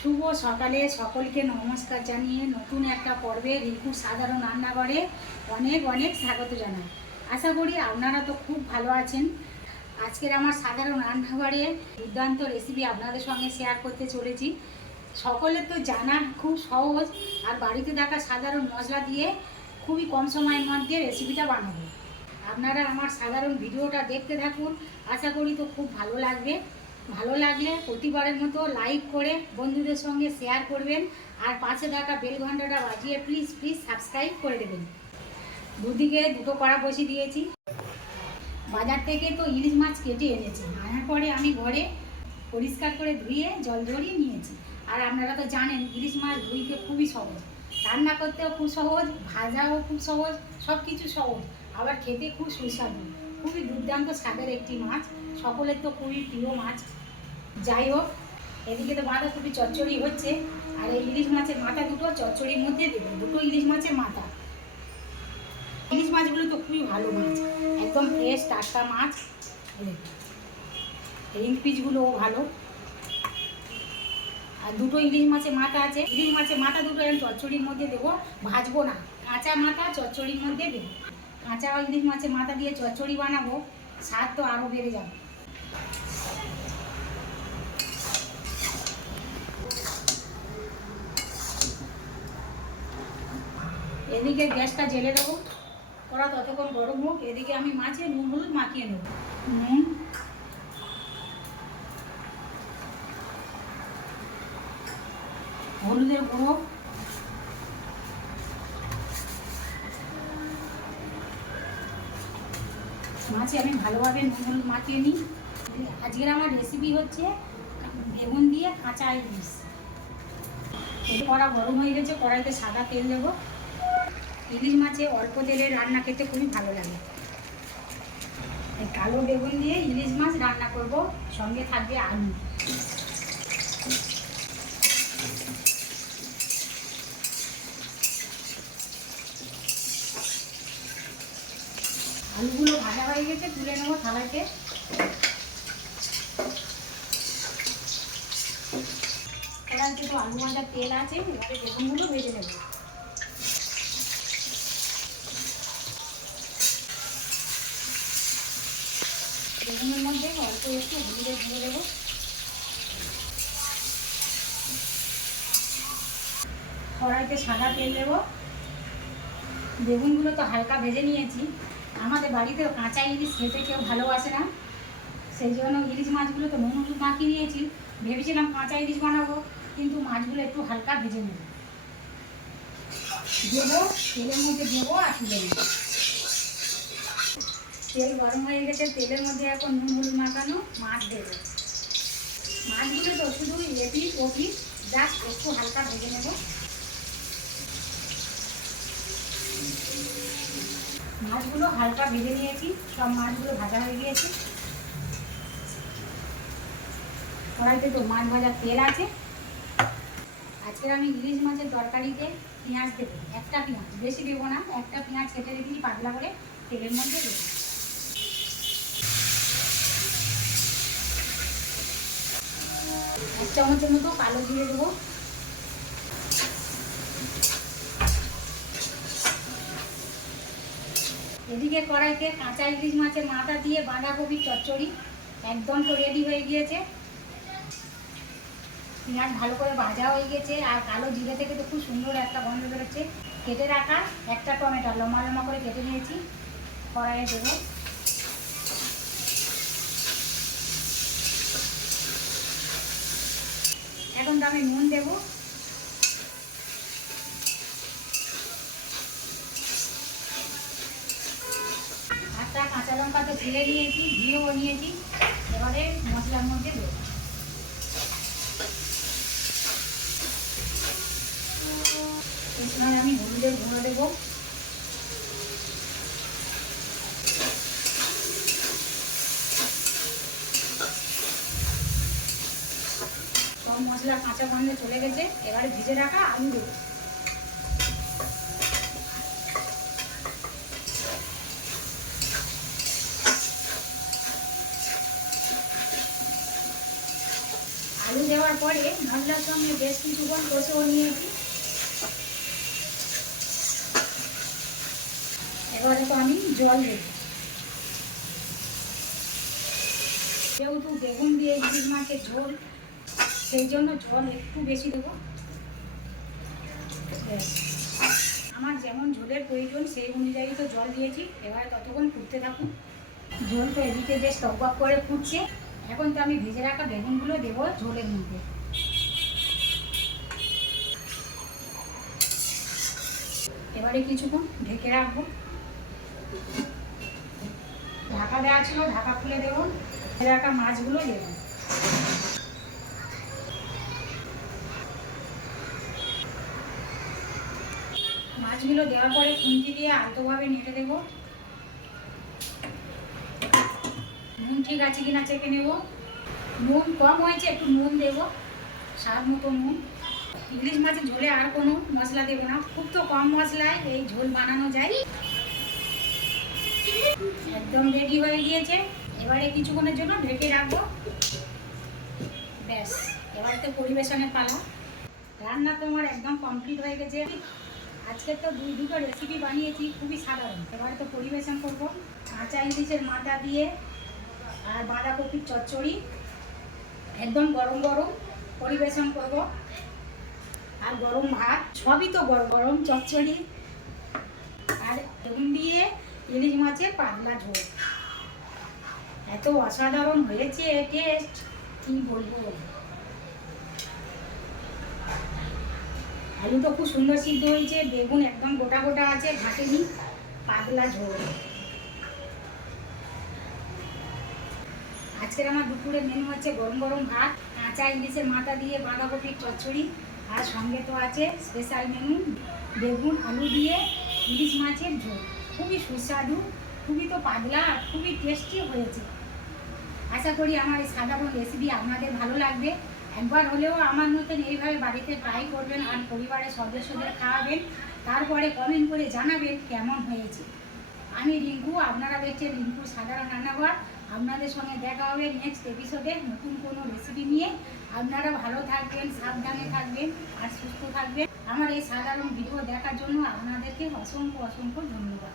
শুভ সকালে সকলকে নমস্কার জানিয়ে নতুন একটা পর্বে রিঙ্কুর সাধারণ রান্নাঘরে অনেক অনেক স্বাগত জানাই। আশা করি আপনারা তো খুব ভালো আছেন। আজকের আমার সাধারণ রান্নাঘরে দুর্দান্ত রেসিপি আপনাদের সঙ্গে শেয়ার করতে চলেছি। সকলের তো জানা খুব সহজ, আর বাড়িতে থাকা সাধারণ মশলা দিয়ে খুবই কম সময়ের মধ্যে রেসিপিটা বানাবো। আপনারা আমার সাধারণ ভিডিওটা দেখতে থাকুন। আশা করি তো খুব ভালো লাগবে। ভালো লাগলে প্রতিবারের মতো লাইক করে বন্ধুদের সঙ্গে শেয়ার করবেন। আর পাশে থাকা বেল ঘন্টাটা বাজিয়ে প্লিজ প্লিজ সাবস্ক্রাইব করে দেবেন। দুদিকে দুটো কড়া বসিয়ে দিয়েছি। বাজার থেকে তো ইলিশ মাছ কেটে এনেছি। আনার পরে আমি ঘরে পরিষ্কার করে ধুয়ে জল ঝরিয়ে নিয়েছি। আর আপনারা তো জানেন, ইলিশ মাছ ধুইতে খুবই সহজ। রান্না করতেও খুব সহজ, ভাজাও খুব সহজ সব কিছু সহজ। আবার খেতে খুব সুস্বাদু। খুবই দুর্দান্ত স্বাদের একটি মাছ। সকলের তো খুবই প্রিয় মাছ। যাই হোক, এদিকে তো বাঁধাকপি চচ্চড়ি হচ্ছে, আর এই ইলিশ মাছের মাথা দুটো চচ্চড়ির মধ্যে দেবো দুটো ইলিশ মাছের মাথা। ইলিশ মাছগুলো তো খুবই ভালো মাছ, একদম ফ্রেশ টাটকা মাছ। রিং পিসগুলোও ভালো। আর দুটো ইলিশ মাছের মাথা আছে, ইলিশ মাছের মাথা দুটো আমি চচ্চড়ির মধ্যে দেবো, ভাজবো না, কাঁচা মাথা চচ্চড়ির মধ্যে দেবো। কাঁচা ইলিশ মাছের মাথা দিয়ে চচ্চড়ি বানাবো, স্বাদ তো আরও বেড়ে যাবে। এদিকে গ্যাসটা জেলে দেবো। কড়া ততক্ষণ গরম হোক এদিকে আমি মাছে নুন হলুদ মাখিয়ে নেব। নুন হলুদের গুঁড়ো। মাছে আমি ভালোভাবে নুন হলুদ মাখিয়ে নিই। আজকের আমার রেসিপি হচ্ছে বেগুন দিয়ে কাঁচা ইলিশ। এই কড়া গরম হয়ে গেছে কড়াইতে সাদা তেল দেবো। ইলিশ মাছে অল্প তেলে রান্না খেতে খুবই ভালো লাগে। কালো বেগুন দিয়ে ইলিশ মাছ রান্না করব, সঙ্গে থাকবে আলু। আলুগুলো ভাজা হয়ে গেছে, তুলে নেব তো আলু ভাজার তেল আছে, এবারে বেগুনগুলো ভেজে নেব। বেগুনের মধ্যে অল্প একটু হলুদের গুঁড়ো দেবো। কড়াইতে সাদা তেল দেবো। বেগুনগুলো তো হালকা ভেজে নিয়েছি। আমাদের বাড়িতে কাঁচা ইলিশ খেতে কেউ ভালোবাসে না। সেই জন্য ইলিশ মাছগুলো তো নুন হলুদ মাখিয়ে নিয়েছি। ভেবেছিলাম কাঁচা ইলিশ বানাবো, কিন্তু মাছগুলো একটু হালকা ভেজে নেব। দেবো, তেলের মধ্যে দেবো আর তুলে নেব। তেল গরম হয়ে গেছে, তেলের মধ্যে এখন নুন হলুদ মাখানো মাছ দেবো। মাছগুলো তো শুধু এপি কপি জাস্ট একটু হালকা ভেজে নেব। মাছগুলো হালকা ভেজে নিয়েছি, সব মাছগুলো ভাজা হয়ে গিয়েছে। কড়াইতে তো মাছ ভাজার তেল আছে। আজকে আমি ইলিশ মাছের তরকারিতে পেঁয়াজ দেবো, একটা পেঁয়াজ। বেশি দেবো না, একটা পেঁয়াজ কেটে রেখেছি পাতলা করে, তেলের মধ্যে দেবো। চামচের মতো কালো জিরে দেবো। এদিকে কড়াইতে কাঁচা ইলিশ মাছের মাথা দিয়ে বাঁধাকপি চচ্চড়ি, একদম তো রেডি হয়ে গিয়েছে। পেঁয়াজ ভালো করে ভাজা হয়ে গেছে, আর কালো জিরে থেকে তো খুব সুন্দর একটা গন্ধ বেরোচ্ছে। কেটে রাখা একটা টমেটো, লম্বা লম্বা করে কেটে নিয়েছি, কড়াইয়ে দেবো। এখন তো আমি নুন দেবো। একটা কাঁচা লঙ্কা তো ছেড়ে নিয়েছি, ঘিও নিয়েছি। এবারে মশলার মধ্যে দেবো। আমি হলুদের গুঁড়ো দেবো সব মশলা কাঁচা গন্ধ চলে গেছে। এবারে ভিজে রাখা আলু দেবো আলু দেওয়ার পরে মশলার সঙ্গে বেশ কিছুক্ষণ কষেও নিয়েছি এবারে তো আমি জল দেব। যেহেতু বেগুন দিয়ে ইলিশ মাছের ঝোল সেই জন্য জল একটু বেশি দেবো। আমার যেমন ঝোলের প্রয়োজন, সেই অনুযায়ী তো জল দিয়েছি। এবারে ততক্ষণ ফুটতে থাকুন ঝোল তো এদিকে বেশ টকবক করে ফুটছে। এখন তো আমি ভেজে রাখা বেগুনগুলো দেবো ঝোলের মধ্যে। এবারে কিছুক্ষণ ঢেকে রাখব। ঢাকা দেওয়া ছিল, ঢাকা খুলে দেবো। রাখা মাছগুলো দেবো। মাছগুলো দেওয়ার পরে খুন্তি দিয়ে আলতোভাবে নেড়ে দেবো। নুন ঠিক আছে কিনা চেখে নেব। নুন কম হয়েছে, একটু নুন দেব। স্বাদ মতো নুন। ইলিশ মাছের ঝোলে আর কোনো মশলা দেবো না। খুব তো কম মশলায় এই ঝোল বানানো যায়। একদম রেডি হয়ে গিয়েছে। এবারে কিছুক্ষণের জন্য ঢেকে রাখব। ব্যাস, এবার তো পরিবেশনের পালা। রান্না তোমার একদম কমপ্লিট হয়ে গেছে। আজকে তো দুই দুটো রেসিপি বানিয়েছি, খুবই সাধারণ। এবারে তো পরিবেশন করব। কাঁচা ইলিশের মাথা দিয়ে আর বাঁধাকপির চচ্চড়ি, একদম গরম গরম পরিবেশন করব। আর গরম ভাত, সবই তো গরম গরম চচ্চড়ি। আর বেগুন দিয়ে ইলিশ মাছের পাতলা ঝোল। এত অসাধারণ হয়েছে টেস্ট কি বলব বলব আলু তো খুব সুন্দর সিদ্ধ হয়েছে, বেগুন একদম গোটা গোটা আছে, ঘাটেনি, পাতলা ঝোল। আজকের আমার দুপুরের মেনু হচ্ছে গরম গরম ভাত, কাঁচা ইলিশের মাথা দিয়ে বাঁধাকপির চচ্চড়ি, আর সঙ্গে তো আছে স্পেশাল মেনু বেগুন, আলু দিয়ে ইলিশ মাছের ঝোল। খুবই সুস্বাদু, খুবই তো পাতলা খুবই টেস্টি হয়েছে। আশা করি আমার এই সাধারণ রেসিপি আপনাদের ভালো লাগবে। একবার হলেও আমার মতন এইভাবে বাড়িতে ট্রাই করবেন আর পরিবারের সদস্যদের খাওয়াবেন, তারপরে কমেন্ট করে জানাবেন কেমন হয়েছে। আমি রিঙ্কু, আপনারা দেখছেন রিঙ্কুর সাধারণ রান্নাঘর। আপনাদের সঙ্গে দেখা হবে নেক্সট এপিসোডে নতুন কোনো রেসিপি নিয়ে। আপনারা ভালো থাকবেন, সাবধানে থাকবেন আর সুস্থ থাকবেন। আমার এই সাধারণ ভিডিও দেখার জন্য আপনাদেরকে অসংখ্য অসংখ্য ধন্যবাদ।